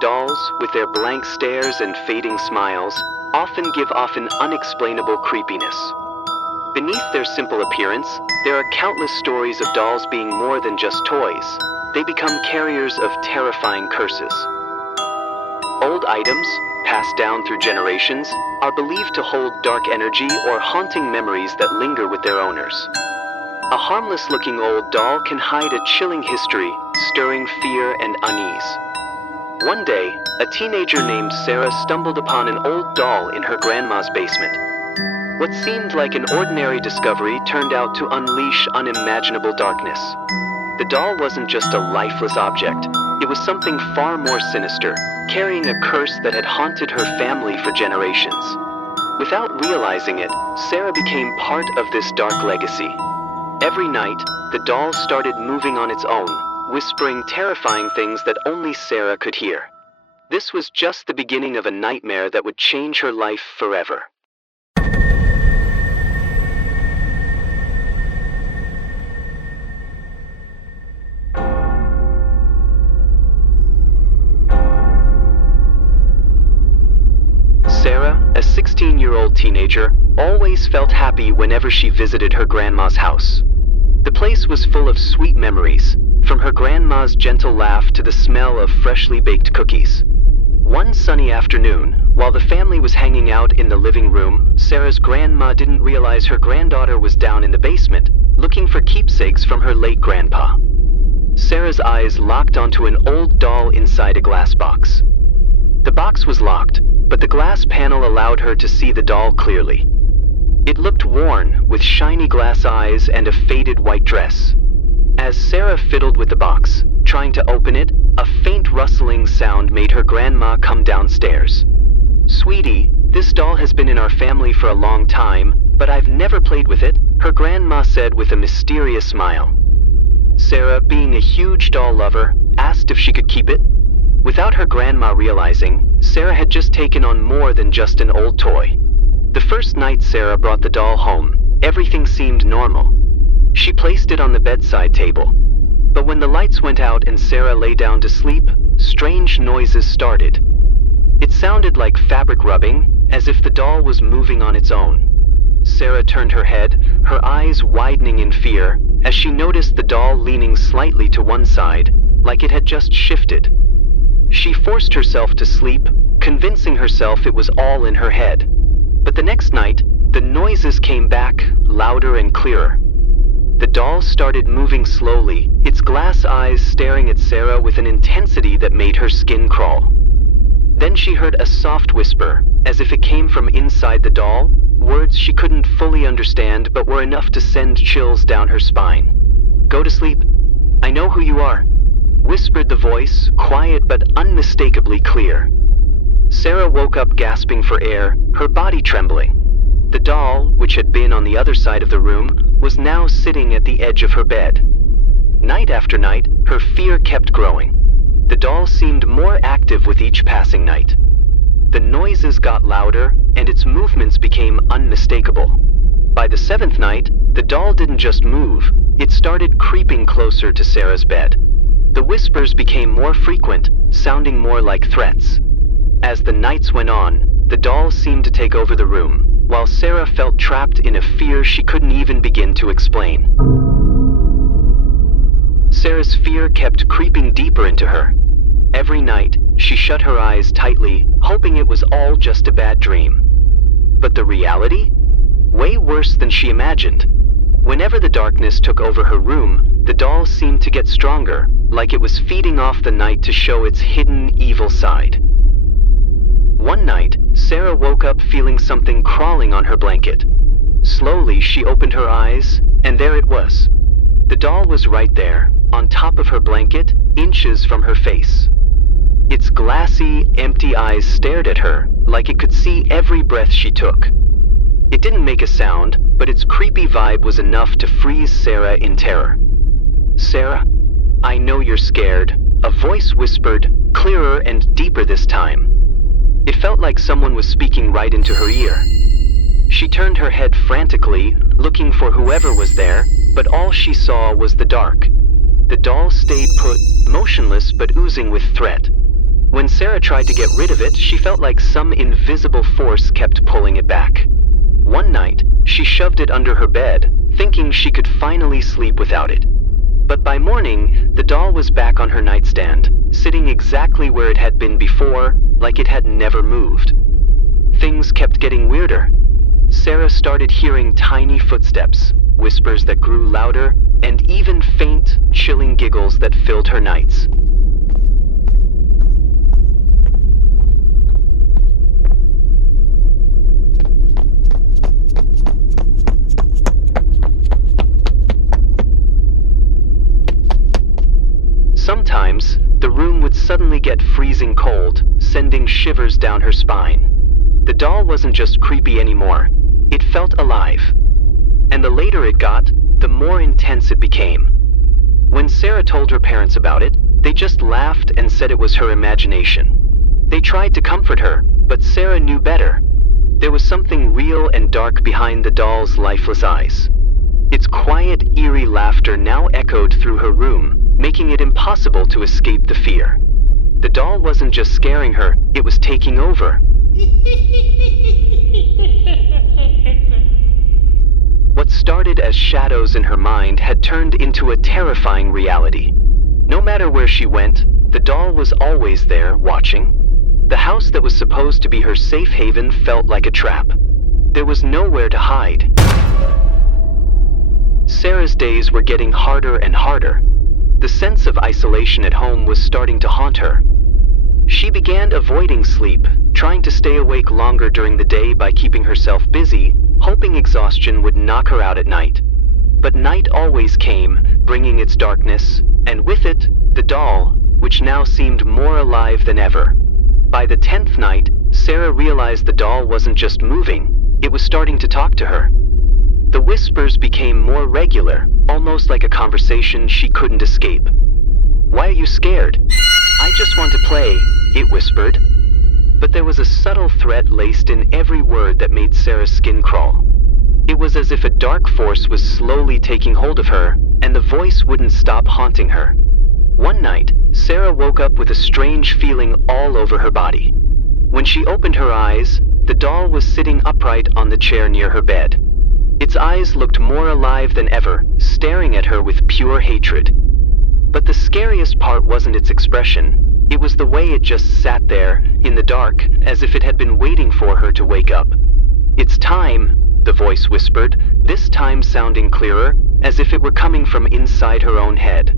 Dolls, with their blank stares and fading smiles, often give off an unexplainable creepiness. Beneath their simple appearance, there are countless stories of dolls being more than just toys. They become carriers of terrifying curses. Old items, passed down through generations, are believed to hold dark energy or haunting memories that linger with their owners. A harmless-looking old doll can hide a chilling history, stirring fear and unease. One day, a teenager named Sarah stumbled upon an old doll in her grandma's basement. What seemed like an ordinary discovery turned out to unleash unimaginable darkness. The doll wasn't just a lifeless object. It was something far more sinister, carrying a curse that had haunted her family for generations. Without realizing it, Sarah became part of this dark legacy. Every night, the doll started moving on its own, whispering terrifying things that only Sarah could hear. This was just the beginning of a nightmare that would change her life forever. Sarah, a 16-year-old teenager, always felt happy whenever she visited her grandma's house. The place was full of sweet memories, from her grandma's gentle laugh to the smell of freshly baked cookies. One sunny afternoon, while the family was hanging out in the living room, Sarah's grandma didn't realize her granddaughter was down in the basement, looking for keepsakes from her late grandpa. Sarah's eyes locked onto an old doll inside a glass box. The box was locked, but the glass panel allowed her to see the doll clearly. It looked worn, with shiny glass eyes and a faded white dress. As Sarah fiddled with the box, trying to open it, a faint rustling sound made her grandma come downstairs. "Sweetie, this doll has been in our family for a long time, but I've never played with it," her grandma said with a mysterious smile. Sarah, being a huge doll lover, asked if she could keep it. Without her grandma realizing, Sarah had just taken on more than just an old toy. The first night Sarah brought the doll home, everything seemed normal. She placed it on the bedside table. But when the lights went out and Sarah lay down to sleep, strange noises started. It sounded like fabric rubbing, as if the doll was moving on its own. Sarah turned her head, her eyes widening in fear, as she noticed the doll leaning slightly to one side, like it had just shifted. She forced herself to sleep, convincing herself it was all in her head. But the next night, the noises came back, louder and clearer. The doll started moving slowly, its glass eyes staring at Sarah with an intensity that made her skin crawl. Then she heard a soft whisper, as if it came from inside the doll, words she couldn't fully understand but were enough to send chills down her spine. "Go to sleep. I know who you are," whispered the voice, quiet but unmistakably clear. Sarah woke up gasping for air, her body trembling. The doll, which had been on the other side of the room, was now sitting at the edge of her bed. Night after night, her fear kept growing. The doll seemed more active with each passing night. The noises got louder, and its movements became unmistakable. By the seventh night, the doll didn't just move, it started creeping closer to Sarah's bed. The whispers became more frequent, sounding more like threats. As the nights went on, the doll seemed to take over the room, while Sarah felt trapped in a fear she couldn't even begin to explain. Sarah's fear kept creeping deeper into her. Every night, she shut her eyes tightly, hoping it was all just a bad dream. But the reality? Way worse than she imagined. Whenever the darkness took over her room, the doll seemed to get stronger, like it was feeding off the night to show its hidden evil side. One night, Sarah woke up feeling something crawling on her blanket. Slowly, she opened her eyes, and there it was. The doll was right there, on top of her blanket, inches from her face. Its glassy, empty eyes stared at her, like it could see every breath she took. It didn't make a sound, but its creepy vibe was enough to freeze Sarah in terror. "Sarah, I know you're scared," a voice whispered, clearer and deeper this time. It felt like someone was speaking right into her ear. She turned her head frantically, looking for whoever was there, but all she saw was the dark. The doll stayed put, motionless but oozing with threat. When Sarah tried to get rid of it, she felt like some invisible force kept pulling it back. One night, she shoved it under her bed, thinking she could finally sleep without it. But by morning, the doll was back on her nightstand, sitting exactly where it had been before, like it had never moved. Things kept getting weirder. Sarah started hearing tiny footsteps, whispers that grew louder, and even faint, chilling giggles that filled her nights. Sometimes, the room would suddenly get freezing cold, sending shivers down her spine. The doll wasn't just creepy anymore. It felt alive. And the later it got, the more intense it became. When Sarah told her parents about it, they just laughed and said it was her imagination. They tried to comfort her, but Sarah knew better. There was something real and dark behind the doll's lifeless eyes. Its quiet, eerie laughter now echoed through her room, making it impossible to escape the fear. The doll wasn't just scaring her, it was taking over. What started as shadows in her mind had turned into a terrifying reality. No matter where she went, the doll was always there, watching. The house that was supposed to be her safe haven felt like a trap. There was nowhere to hide. Sarah's days were getting harder and harder. The sense of isolation at home was starting to haunt her. She began avoiding sleep, trying to stay awake longer during the day by keeping herself busy, hoping exhaustion would knock her out at night. But night always came, bringing its darkness, and with it, the doll, which now seemed more alive than ever. By the 10th night, Sarah realized the doll wasn't just moving, it was starting to talk to her. The whispers became more regular, almost like a conversation she couldn't escape. "Why are you scared?" "I just want to play," it whispered. But there was a subtle threat laced in every word that made Sarah's skin crawl. It was as if a dark force was slowly taking hold of her, and the voice wouldn't stop haunting her. One night, Sarah woke up with a strange feeling all over her body. When she opened her eyes, the doll was sitting upright on the chair near her bed. Its eyes looked more alive than ever, staring at her with pure hatred. But the scariest part wasn't its expression. It was the way it just sat there, in the dark, as if it had been waiting for her to wake up. "It's time," the voice whispered, this time sounding clearer, as if it were coming from inside her own head.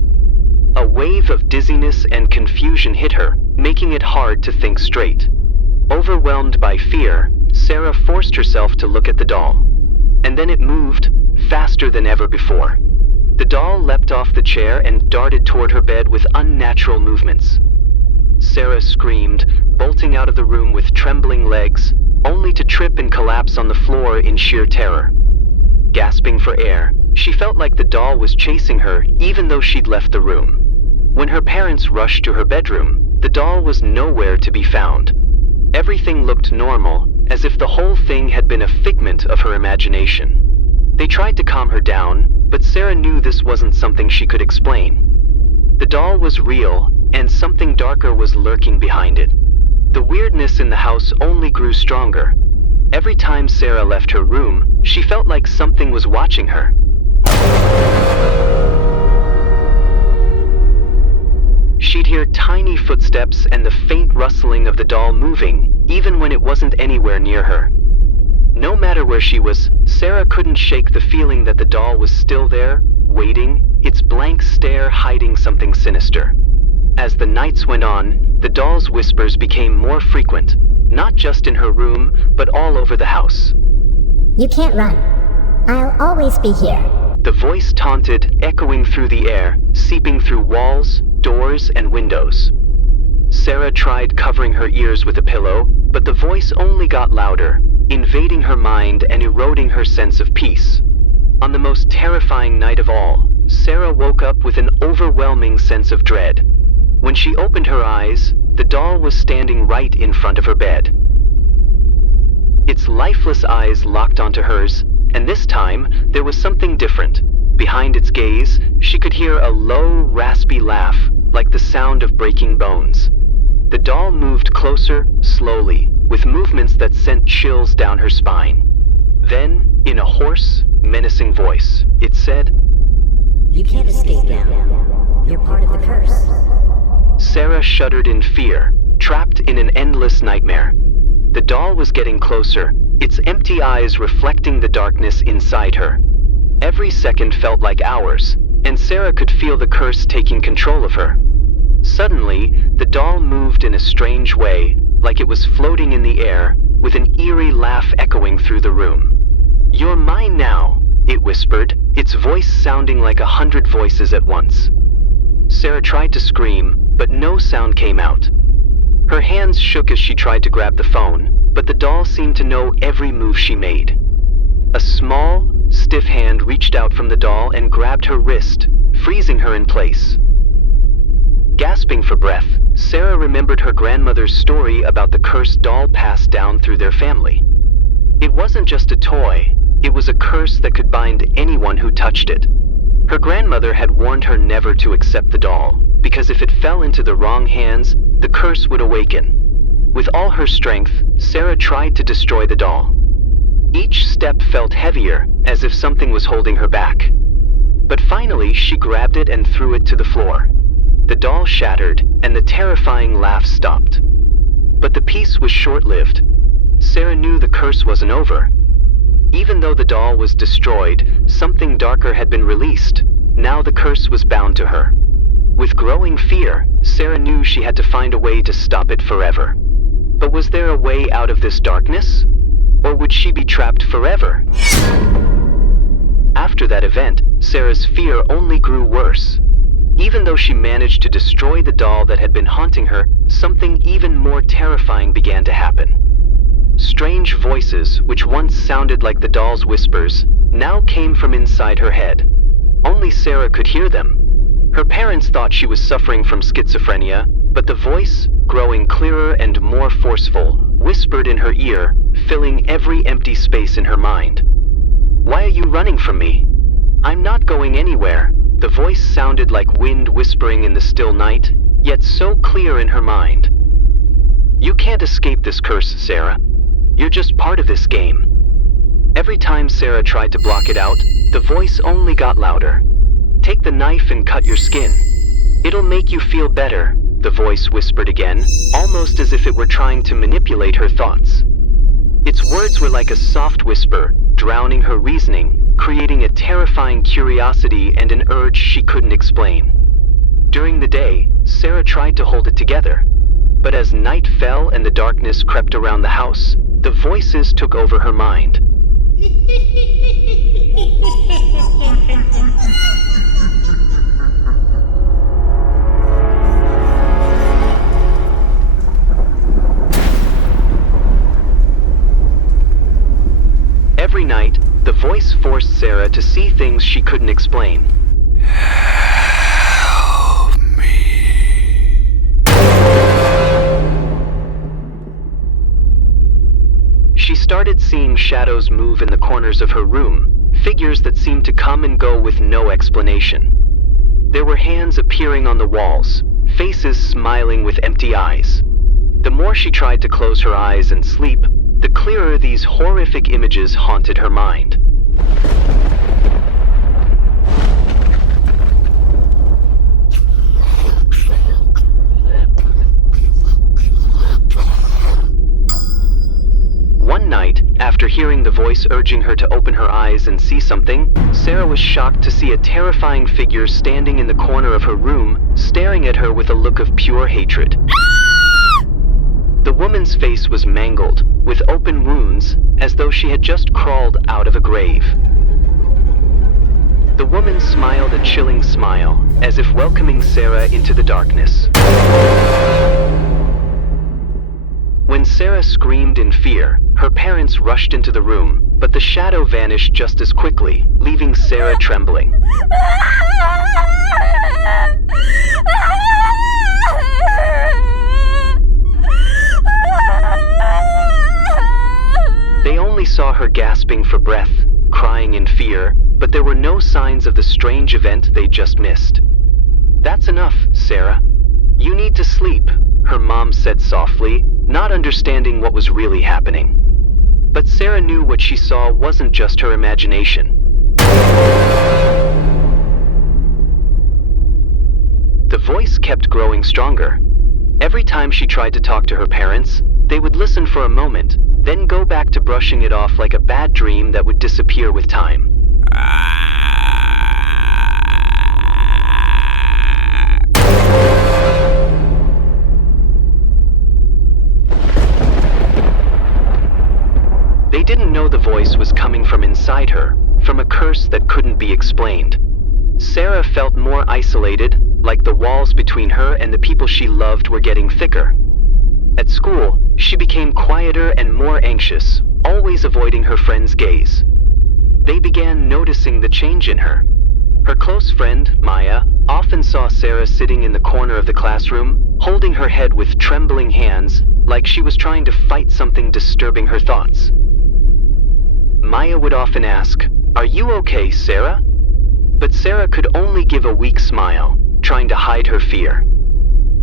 A wave of dizziness and confusion hit her, making it hard to think straight. Overwhelmed by fear, Sarah forced herself to look at the doll. And then it moved, faster than ever before. The doll leapt off the chair and darted toward her bed with unnatural movements. Sarah screamed, bolting out of the room with trembling legs, only to trip and collapse on the floor in sheer terror. Gasping for air, she felt like the doll was chasing her even though she'd left the room. When her parents rushed to her bedroom, the doll was nowhere to be found. Everything looked normal, as if the whole thing had been a figment of her imagination. They tried to calm her down, but Sarah knew this wasn't something she could explain. The doll was real, and something darker was lurking behind it. The weirdness in the house only grew stronger. Every time Sarah left her room, she felt like something was watching her. She'd hear tiny footsteps and the faint rustling of the doll moving, even when it wasn't anywhere near her. No matter where she was, Sarah couldn't shake the feeling that the doll was still there, waiting, its blank stare hiding something sinister. As the nights went on, the doll's whispers became more frequent, not just in her room, but all over the house. "You can't run. I'll always be here." The voice taunted, echoing through the air, seeping through walls, doors, and windows. Sarah tried covering her ears with a pillow, but the voice only got louder, invading her mind and eroding her sense of peace. On the most terrifying night of all, Sarah woke up with an overwhelming sense of dread. When she opened her eyes, the doll was standing right in front of her bed. Its lifeless eyes locked onto hers, and this time, there was something different. Behind its gaze, she could hear a low, raspy laugh, like the sound of breaking bones. The doll moved closer, slowly, with movements that sent chills down her spine. Then, in a hoarse, menacing voice, it said, "You can't escape now. You're part of the curse." Sarah shuddered in fear, trapped in an endless nightmare. The doll was getting closer, its empty eyes reflecting the darkness inside her. Every second felt like hours, and Sarah could feel the curse taking control of her. Suddenly, the doll moved in a strange way, like it was floating in the air, with an eerie laugh echoing through the room. "You're mine now," it whispered, its voice sounding like 100 voices at once. Sarah tried to scream, but no sound came out. Her hands shook as she tried to grab the phone, but the doll seemed to know every move she made. A small, stiff hand reached out from the doll and grabbed her wrist, freezing her in place. Gasping for breath, Sarah remembered her grandmother's story about the cursed doll passed down through their family. It wasn't just a toy, it was a curse that could bind anyone who touched it. Her grandmother had warned her never to accept the doll, because if it fell into the wrong hands, the curse would awaken. With all her strength, Sarah tried to destroy the doll. Each step felt heavier, as if something was holding her back. But finally, she grabbed it and threw it to the floor. The doll shattered, and the terrifying laugh stopped. But the peace was short-lived. Sarah knew the curse wasn't over. Even though the doll was destroyed, something darker had been released. Now the curse was bound to her. With growing fear, Sarah knew she had to find a way to stop it forever. But was there a way out of this darkness? Or would she be trapped forever? After that event, Sarah's fear only grew worse. Even though she managed to destroy the doll that had been haunting her, something even more terrifying began to happen. Strange voices, which once sounded like the doll's whispers, now came from inside her head. Only Sarah could hear them. Her parents thought she was suffering from schizophrenia, but the voice, growing clearer and more forceful, whispered in her ear, filling every empty space in her mind. "Why are you running from me? I'm not going anywhere." The voice sounded like wind whispering in the still night, yet so clear in her mind. "You can't escape this curse, Sarah. You're just part of this game." Every time Sarah tried to block it out, the voice only got louder. "Take the knife and cut your skin. It'll make you feel better," the voice whispered again, almost as if it were trying to manipulate her thoughts. Its words were like a soft whisper, drowning her reasoning, creating a terrifying curiosity and an urge she couldn't explain. During the day, Sarah tried to hold it together. But as night fell and the darkness crept around the house, the voices took over her mind. Every night, the voice forced Sarah to see things she couldn't explain. Help me. She started seeing shadows move in the corners of her room, figures that seemed to come and go with no explanation. There were hands appearing on the walls, faces smiling with empty eyes. The more she tried to close her eyes and sleep, the clearer these horrific images haunted her mind. One night, after hearing the voice urging her to open her eyes and see something, Sarah was shocked to see a terrifying figure standing in the corner of her room, staring at her with a look of pure hatred. The woman's face was mangled, with open wounds, as though she had just crawled out of a grave. The woman smiled a chilling smile, as if welcoming Sarah into the darkness. When Sarah screamed in fear, her parents rushed into the room, but the shadow vanished just as quickly, leaving Sarah trembling. They only saw her gasping for breath, crying in fear, but there were no signs of the strange event they just missed. "That's enough, Sarah. You need to sleep," her mom said softly, not understanding what was really happening. But Sarah knew what she saw wasn't just her imagination. The voice kept growing stronger. Every time she tried to talk to her parents, they would listen for a moment, then go back to brushing it off like a bad dream that would disappear with time. They didn't know the voice was coming from inside her, from a curse that couldn't be explained. Sarah felt more isolated, like the walls between her and the people she loved were getting thicker. At school, she became quieter and more anxious, always avoiding her friends' gaze. They began noticing the change in her. Her close friend, Maya, often saw Sarah sitting in the corner of the classroom, holding her head with trembling hands, like she was trying to fight something disturbing her thoughts. Maya would often ask, "Are you okay, Sarah?" But Sarah could only give a weak smile, trying to hide her fear.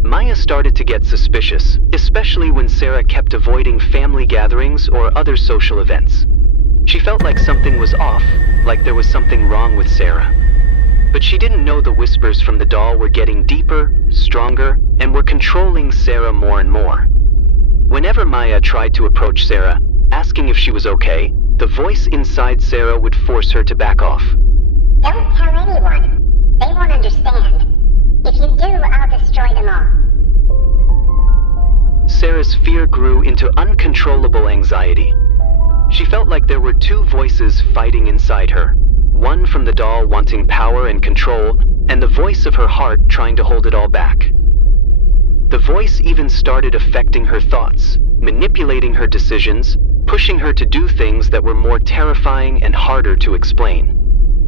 Maya started to get suspicious, especially when Sarah kept avoiding family gatherings or other social events. She felt like something was off, like there was something wrong with Sarah. But she didn't know the whispers from the doll were getting deeper, stronger, and were controlling Sarah more and more. Whenever Maya tried to approach Sarah, asking if she was okay, the voice inside Sarah would force her to back off. Don't tell anyone. They won't understand. If you do, I'll destroy them all. Sarah's fear grew into uncontrollable anxiety. She felt like there were two voices fighting inside her, one from the doll wanting power and control, and the voice of her heart trying to hold it all back. The voice even started affecting her thoughts, manipulating her decisions, pushing her to do things that were more terrifying and harder to explain.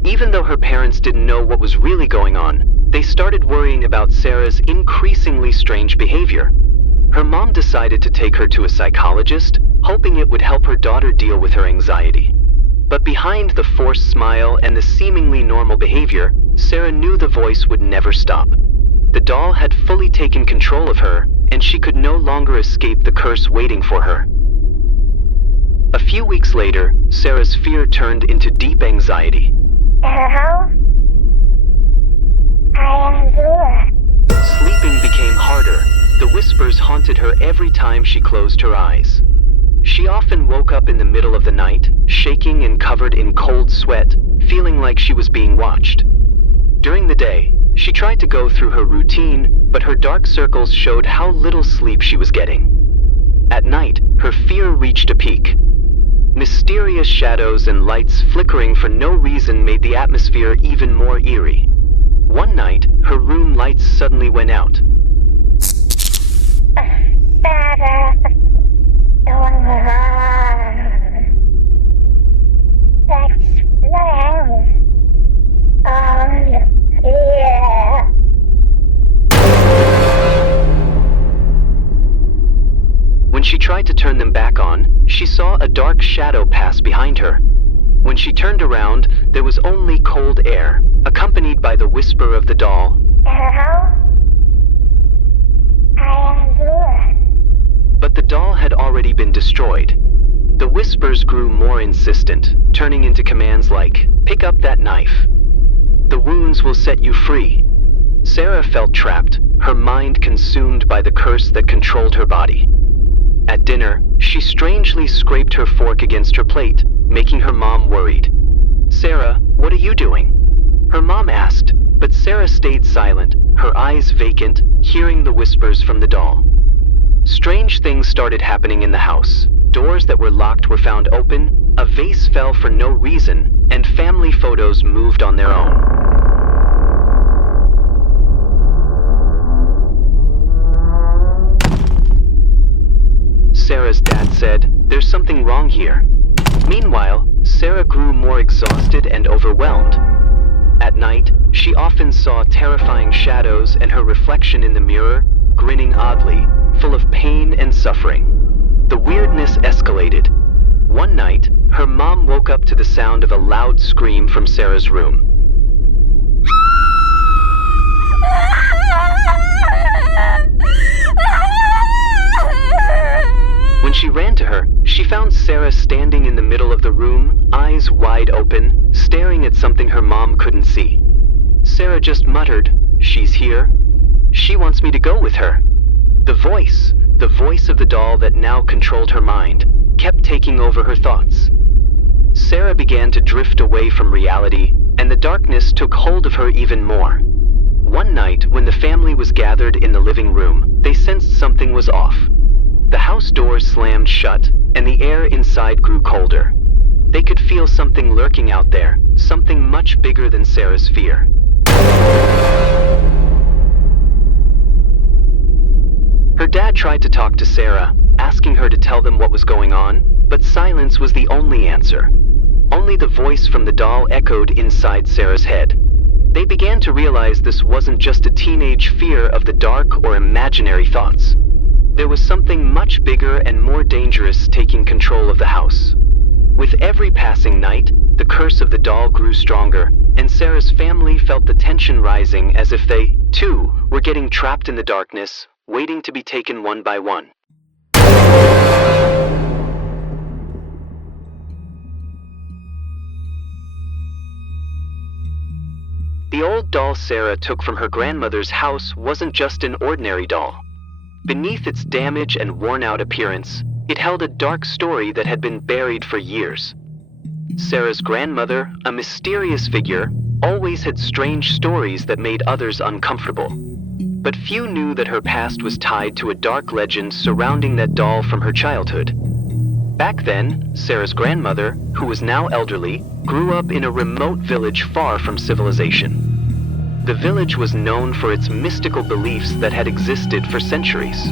Even though her parents didn't know what was really going on, they started worrying about Sarah's increasingly strange behavior. Her mom decided to take her to a psychologist, hoping it would help her daughter deal with her anxiety. But behind the forced smile and the seemingly normal behavior, Sarah knew the voice would never stop. The doll had fully taken control of her, and she could no longer escape the curse waiting for her. A few weeks later, Sarah's fear turned into deep anxiety. Hello? I am Zura. Sleeping became harder. The whispers haunted her every time she closed her eyes. She often woke up in the middle of the night, shaking and covered in cold sweat, feeling like she was being watched. During the day, she tried to go through her routine, but her dark circles showed how little sleep she was getting. At night, her fear reached a peak. Mysterious shadows and lights flickering for no reason made the atmosphere even more eerie. One night, her room lights suddenly went out. When she tried to turn them back on, she saw a dark shadow pass behind her. When she turned around, there was only cold air, accompanied by the whisper of the doll. Hello? I am Zura. But the doll had already been destroyed. The whispers grew more insistent, turning into commands like, "Pick up that knife. The wounds will set you free." Sarah felt trapped, her mind consumed by the curse that controlled her body. At dinner, she strangely scraped her fork against her plate, making her mom worried. "Sarah, what are you doing?" Her mom asked, but Sarah stayed silent, her eyes vacant, hearing the whispers from the doll. Strange things started happening in the house. Doors that were locked were found open, a vase fell for no reason, and family photos moved on their own. Sarah's dad said, "There's something wrong here." Meanwhile, Sarah grew more exhausted and overwhelmed. At night, she often saw terrifying shadows and her reflection in the mirror, grinning oddly, full of pain and suffering. The weirdness escalated. One night, her mom woke up to the sound of a loud scream from Sarah's room. Sarah standing in the middle of the room, eyes wide open, staring at something her mom couldn't see. Sarah just muttered, "She's here. She wants me to go with her." The voice of the doll that now controlled her mind, kept taking over her thoughts. Sarah began to drift away from reality, and the darkness took hold of her even more. One night, when the family was gathered in the living room, they sensed something was off. The house doors slammed shut, and the air inside grew colder. They could feel something lurking out there, something much bigger than Sarah's fear. Her dad tried to talk to Sarah, asking her to tell them what was going on, but silence was the only answer. Only the voice from the doll echoed inside Sarah's head. They began to realize this wasn't just a teenage fear of the dark or imaginary thoughts. There was something much bigger and more dangerous taking control of the house. With every passing night, the curse of the doll grew stronger, and Sarah's family felt the tension rising as if they, too, were getting trapped in the darkness, waiting to be taken one by one. The old doll Sarah took from her grandmother's house wasn't just an ordinary doll. Beneath its damaged and worn-out appearance, it held a dark story that had been buried for years. Sarah's grandmother, a mysterious figure, always had strange stories that made others uncomfortable. But few knew that her past was tied to a dark legend surrounding that doll from her childhood. Back then, Sarah's grandmother, who was now elderly, grew up in a remote village far from civilization. The village was known for its mystical beliefs that had existed for centuries.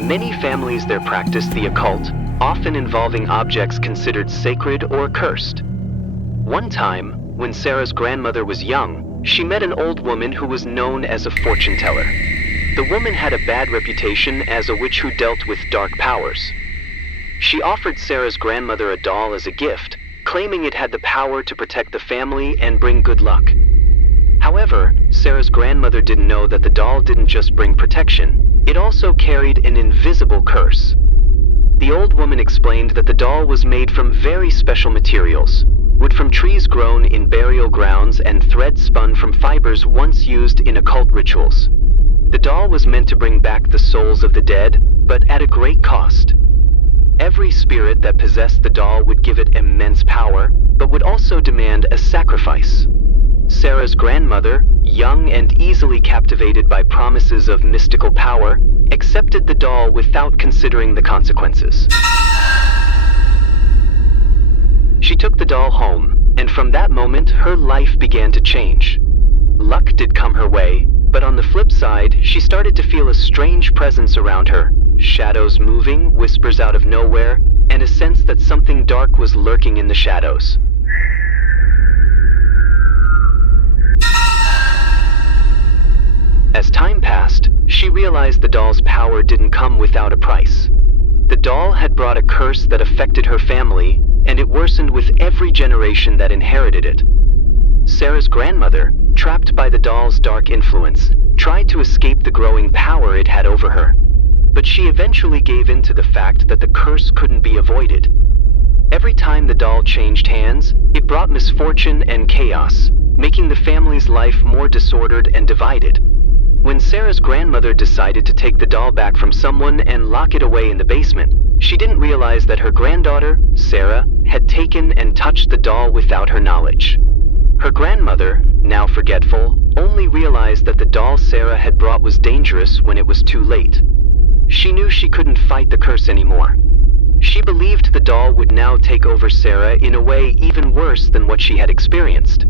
Many families there practiced the occult, often involving objects considered sacred or cursed. One time, when Sarah's grandmother was young, she met an old woman who was known as a fortune teller. The woman had a bad reputation as a witch who dealt with dark powers. She offered Sarah's grandmother a doll as a gift, claiming it had the power to protect the family and bring good luck. However, Sarah's grandmother didn't know that the doll didn't just bring protection, it also carried an invisible curse. The old woman explained that the doll was made from very special materials, wood from trees grown in burial grounds and thread spun from fibers once used in occult rituals. The doll was meant to bring back the souls of the dead, but at a great cost. Every spirit that possessed the doll would give it immense power, but would also demand a sacrifice. Sarah's grandmother, young and easily captivated by promises of mystical power, accepted the doll without considering the consequences. She took the doll home, and from that moment, her life began to change. Luck did come her way, but on the flip side, she started to feel a strange presence around her. Shadows moving, whispers out of nowhere, and a sense that something dark was lurking in the shadows. As time passed, she realized the doll's power didn't come without a price. The doll had brought a curse that affected her family, and it worsened with every generation that inherited it. Sarah's grandmother, trapped by the doll's dark influence, tried to escape the growing power it had over her. But she eventually gave in to the fact that the curse couldn't be avoided. Every time the doll changed hands, it brought misfortune and chaos, making the family's life more disordered and divided. When Sarah's grandmother decided to take the doll back from someone and lock it away in the basement, she didn't realize that her granddaughter, Sarah, had taken and touched the doll without her knowledge. Her grandmother, now forgetful, only realized that the doll Sarah had brought was dangerous when it was too late. She knew she couldn't fight the curse anymore. She believed the doll would now take over Sarah in a way even worse than what she had experienced.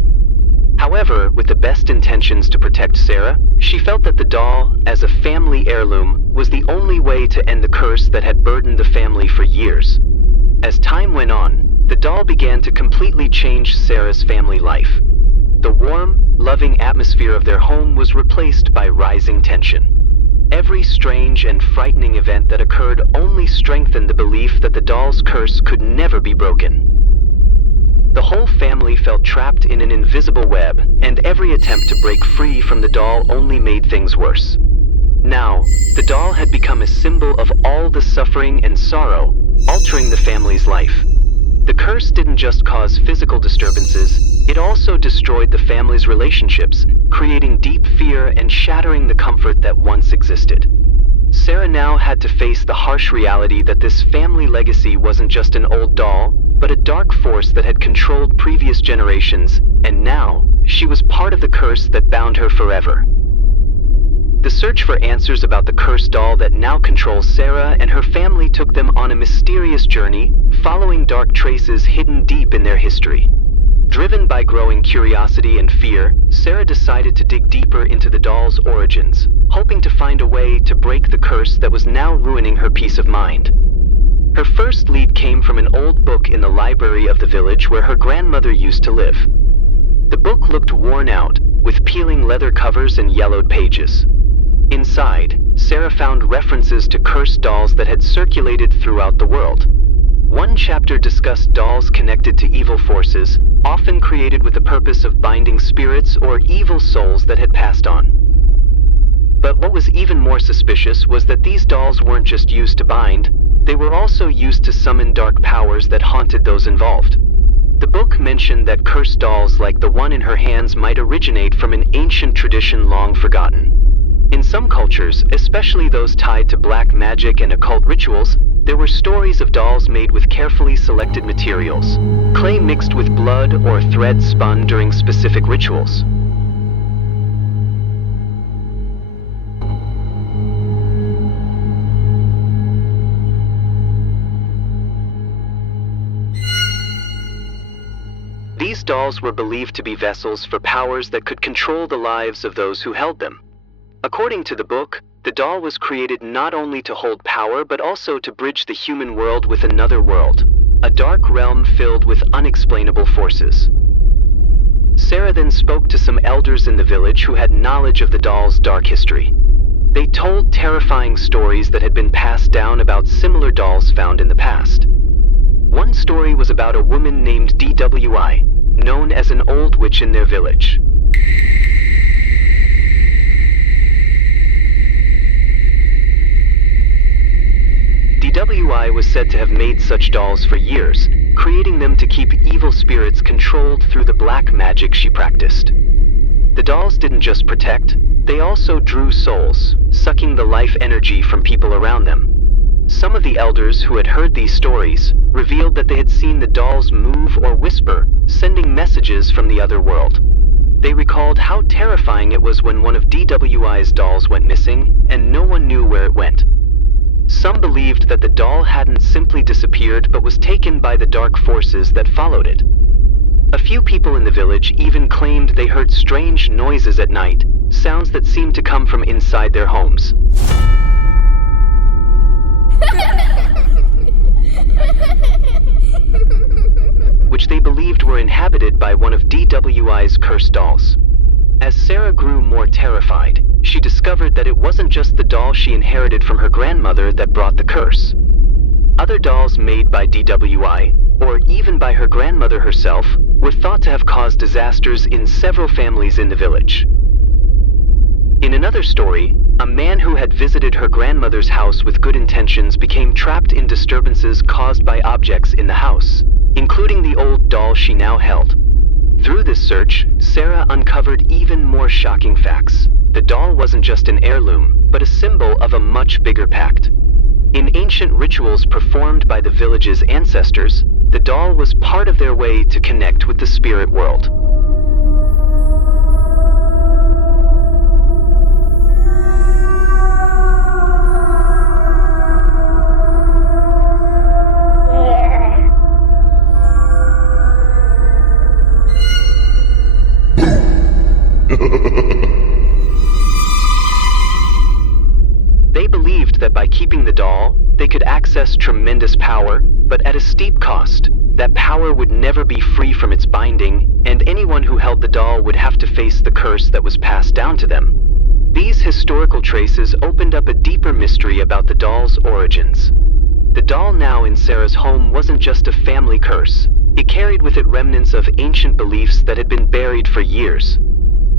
However, with the best intentions to protect Sarah, she felt that the doll, as a family heirloom, was the only way to end the curse that had burdened the family for years. As time went on, the doll began to completely change Sarah's family life. The warm, loving atmosphere of their home was replaced by rising tension. Every strange and frightening event that occurred only strengthened the belief that the doll's curse could never be broken. The whole family felt trapped in an invisible web, and every attempt to break free from the doll only made things worse. Now, the doll had become a symbol of all the suffering and sorrow, altering the family's life. The curse didn't just cause physical disturbances, it also destroyed the family's relationships, creating deep fear and shattering the comfort that once existed. Sarah now had to face the harsh reality that this family legacy wasn't just an old doll, but a dark force that had controlled previous generations, and now, she was part of the curse that bound her forever. The search for answers about the cursed doll that now controls Sarah and her family took them on a mysterious journey, following dark traces hidden deep in their history. Driven by growing curiosity and fear, Sarah decided to dig deeper into the doll's origins, hoping to find a way to break the curse that was now ruining her peace of mind. Her first lead came from an old book in the library of the village where her grandmother used to live. The book looked worn out, with peeling leather covers and yellowed pages. Inside, Sarah found references to cursed dolls that had circulated throughout the world. One chapter discussed dolls connected to evil forces, often created with the purpose of binding spirits or evil souls that had passed on. But what was even more suspicious was that these dolls weren't just used to bind, they were also used to summon dark powers that haunted those involved. The book mentioned that cursed dolls like the one in her hands might originate from an ancient tradition long forgotten. In some cultures, especially those tied to black magic and occult rituals, there were stories of dolls made with carefully selected materials, clay mixed with blood or thread spun during specific rituals. These dolls were believed to be vessels for powers that could control the lives of those who held them. According to the book, the doll was created not only to hold power but also to bridge the human world with another world, a dark realm filled with unexplainable forces. Sarah then spoke to some elders in the village who had knowledge of the doll's dark history. They told terrifying stories that had been passed down about similar dolls found in the past. One story was about a woman named DWI, known as an old witch in their village. DWI was said to have made such dolls for years, creating them to keep evil spirits controlled through the black magic she practiced. The dolls didn't just protect, they also drew souls, sucking the life energy from people around them. Some of the elders who had heard these stories revealed that they had seen the dolls move or whisper, sending messages from the other world. They recalled how terrifying it was when one of DWI's dolls went missing and no one knew where it went. Some believed that the doll hadn't simply disappeared but was taken by the dark forces that followed it. A few people in the village even claimed they heard strange noises at night, sounds that seemed to come from inside their homes. Which they believed were inhabited by one of DWI's cursed dolls. As Sarah grew more terrified, she discovered that it wasn't just the doll she inherited from her grandmother that brought the curse. Other dolls made by DWI, or even by her grandmother herself, were thought to have caused disasters in several families in the village. In another story, a man who had visited her grandmother's house with good intentions became trapped in disturbances caused by objects in the house, including the old doll she now held. Through this search, Sarah uncovered even more shocking facts. The doll wasn't just an heirloom, but a symbol of a much bigger pact. In ancient rituals performed by the village's ancestors, the doll was part of their way to connect with the spirit world. They believed that by keeping the doll, they could access tremendous power, but at a steep cost. That power would never be free from its binding, and anyone who held the doll would have to face the curse that was passed down to them. These historical traces opened up a deeper mystery about the doll's origins. The doll now in Sarah's home wasn't just a family curse. It carried with it remnants of ancient beliefs that had been buried for years.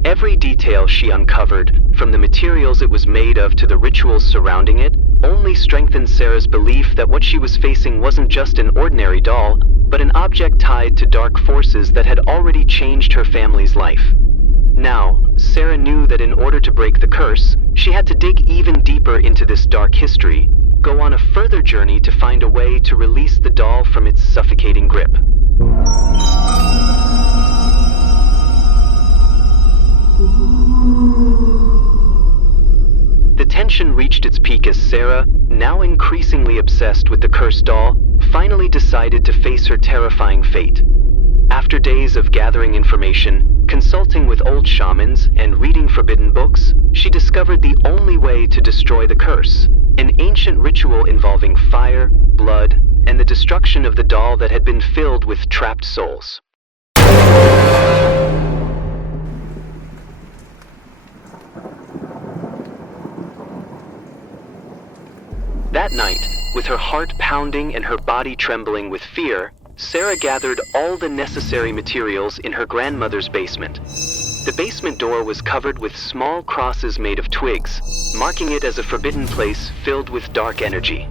Every detail she uncovered, from the materials it was made of to the rituals surrounding it, only strengthened Sarah's belief that what she was facing wasn't just an ordinary doll, but an object tied to dark forces that had already changed her family's life. Now, Sarah knew that in order to break the curse, she had to dig even deeper into this dark history, go on a further journey to find a way to release the doll from its suffocating grip. The tension reached its peak as Sarah, now increasingly obsessed with the cursed doll, finally decided to face her terrifying fate. After days of gathering information, consulting with old shamans, and reading forbidden books, she discovered the only way to destroy the curse, an ancient ritual involving fire, blood, and the destruction of the doll that had been filled with trapped souls. That night, with her heart pounding and her body trembling with fear, Sarah gathered all the necessary materials in her grandmother's basement. The basement door was covered with small crosses made of twigs, marking it as a forbidden place filled with dark energy.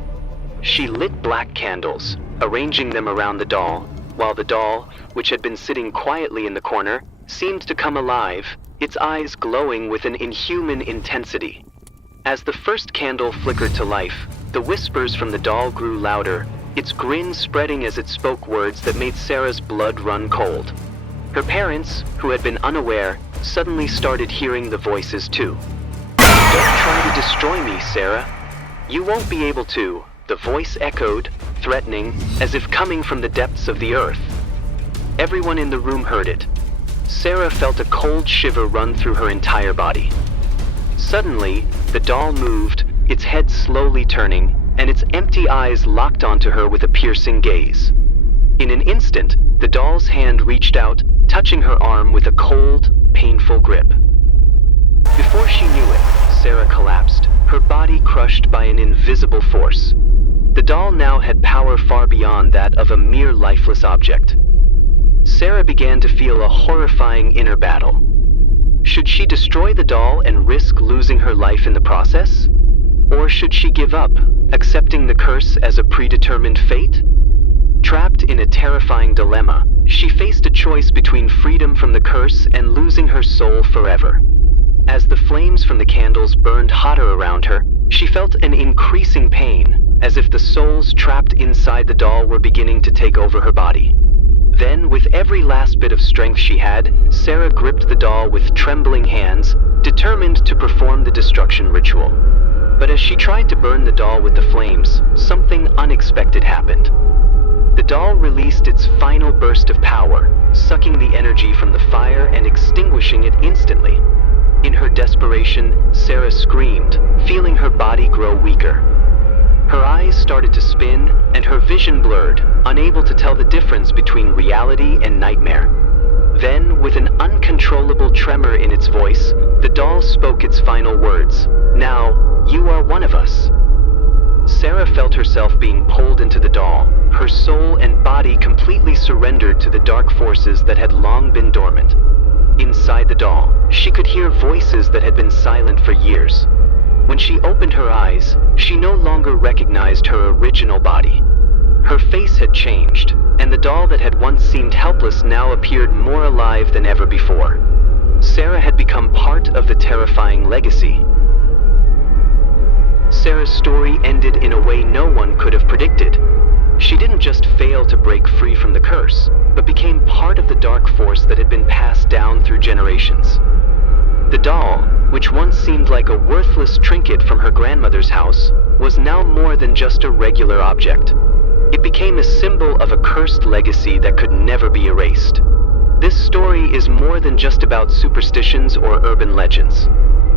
She lit black candles, arranging them around the doll, while the doll, which had been sitting quietly in the corner, seemed to come alive, its eyes glowing with an inhuman intensity. As the first candle flickered to life, the whispers from the doll grew louder, its grin spreading as it spoke words that made Sarah's blood run cold. Her parents, who had been unaware, suddenly started hearing the voices too. "Don't try to destroy me, Sarah. You won't be able to," the voice echoed, threatening, as if coming from the depths of the earth. Everyone in the room heard it. Sarah felt a cold shiver run through her entire body. Suddenly, the doll moved, its head slowly turning, and its empty eyes locked onto her with a piercing gaze. In an instant, the doll's hand reached out, touching her arm with a cold, painful grip. Before she knew it, Sarah collapsed, her body crushed by an invisible force. The doll now had power far beyond that of a mere lifeless object. Sarah began to feel a horrifying inner battle. Should she destroy the doll and risk losing her life in the process? Or should she give up, accepting the curse as a predetermined fate? Trapped in a terrifying dilemma, she faced a choice between freedom from the curse and losing her soul forever. As the flames from the candles burned hotter around her, she felt an increasing pain, as if the souls trapped inside the doll were beginning to take over her body. Then, with every last bit of strength she had, Sarah gripped the doll with trembling hands, determined to perform the destruction ritual. But as she tried to burn the doll with the flames, something unexpected happened. The doll released its final burst of power, sucking the energy from the fire and extinguishing it instantly. In her desperation, Sarah screamed, feeling her body grow weaker. Her eyes started to spin, and her vision blurred, unable to tell the difference between reality and nightmare. Then, with an uncontrollable tremor in its voice, the doll spoke its final words. "Now, you are one of us." Sarah felt herself being pulled into the doll, her soul and body completely surrendered to the dark forces that had long been dormant. Inside the doll, she could hear voices that had been silent for years. When she opened her eyes, she no longer recognized her original body. Her face had changed, and the doll that had once seemed helpless now appeared more alive than ever before. Sarah had become part of the terrifying legacy. Sarah's story ended in a way no one could have predicted. She didn't just fail to break free from the curse, but became part of the dark force that had been passed down through generations. The doll, which once seemed like a worthless trinket from her grandmother's house, was now more than just a regular object. It became a symbol of a cursed legacy that could never be erased. This story is more than just about superstitions or urban legends.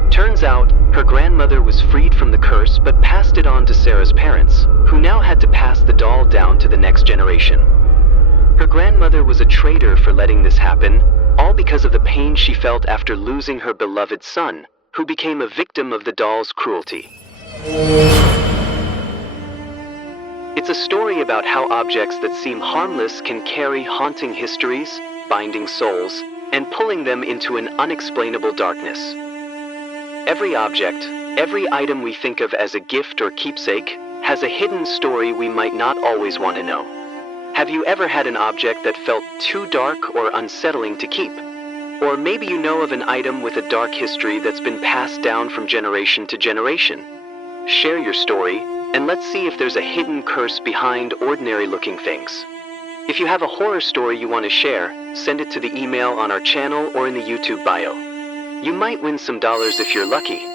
Turns out, her grandmother was freed from the curse but passed it on to Sarah's parents, who now had to pass the doll down to the next generation. Her grandmother was a traitor for letting this happen, all because of the pain she felt after losing her beloved son, who became a victim of the doll's cruelty. It's a story about how objects that seem harmless can carry haunting histories, binding souls, and pulling them into an unexplainable darkness. Every object, every item we think of as a gift or keepsake, has a hidden story we might not always want to know. Have you ever had an object that felt too dark or unsettling to keep? Or maybe you know of an item with a dark history that's been passed down from generation to generation. Share your story, and let's see if there's a hidden curse behind ordinary-looking things. If you have a horror story you want to share, send it to the email on our channel or in the YouTube bio. You might win some dollars if you're lucky.